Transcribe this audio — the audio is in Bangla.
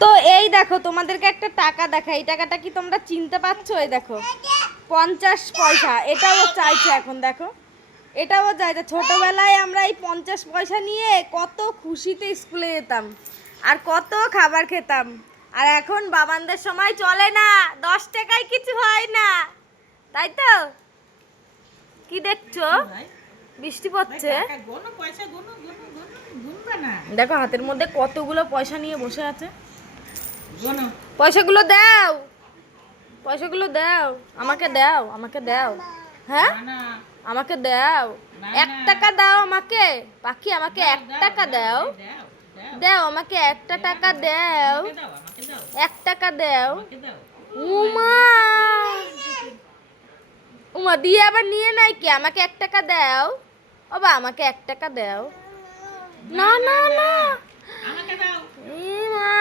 তো এই দেখো তোমাদেরকে একটা টাকা দেখা, এই টাকাটা কি তোমরা চিনতে পারছো? এই দেখো 50 পয়সা, এটাও চাইছে এখন। দেখো এটাও চাইছে। ছোটবেলায় আমরা এই 50 পয়সা নিয়ে কত খুশিতে স্কুলে যেতাম আর কত খাবার খেতাম, আর এখন বাবানদের সময় চলে না, 10 টাকায় কিছু হয় না, তাই তো? কি দেখছো? বৃষ্টি পড়ছে, দেখো হাতের মধ্যে কতগুলো পয়সা নিয়ে বসে আছে। পয়সাগুলো দাও, পয়সাগুলো দাও, আমাকে দাও, আমাকে দাও। হ্যাঁ আমাকে দাও, 1 টাকা দাও আমাকে, পাখি আমাকে 1 টাকা দাও, দাও আমাকে 1টা টাকা দাও, 1 টাকা দাও। উমা, উমা দিয়ে আবার নিয়ে নাই কি? আমাকে 1 টাকা দাও, ও বা আমাকে 1 টাকা দাও। না না না,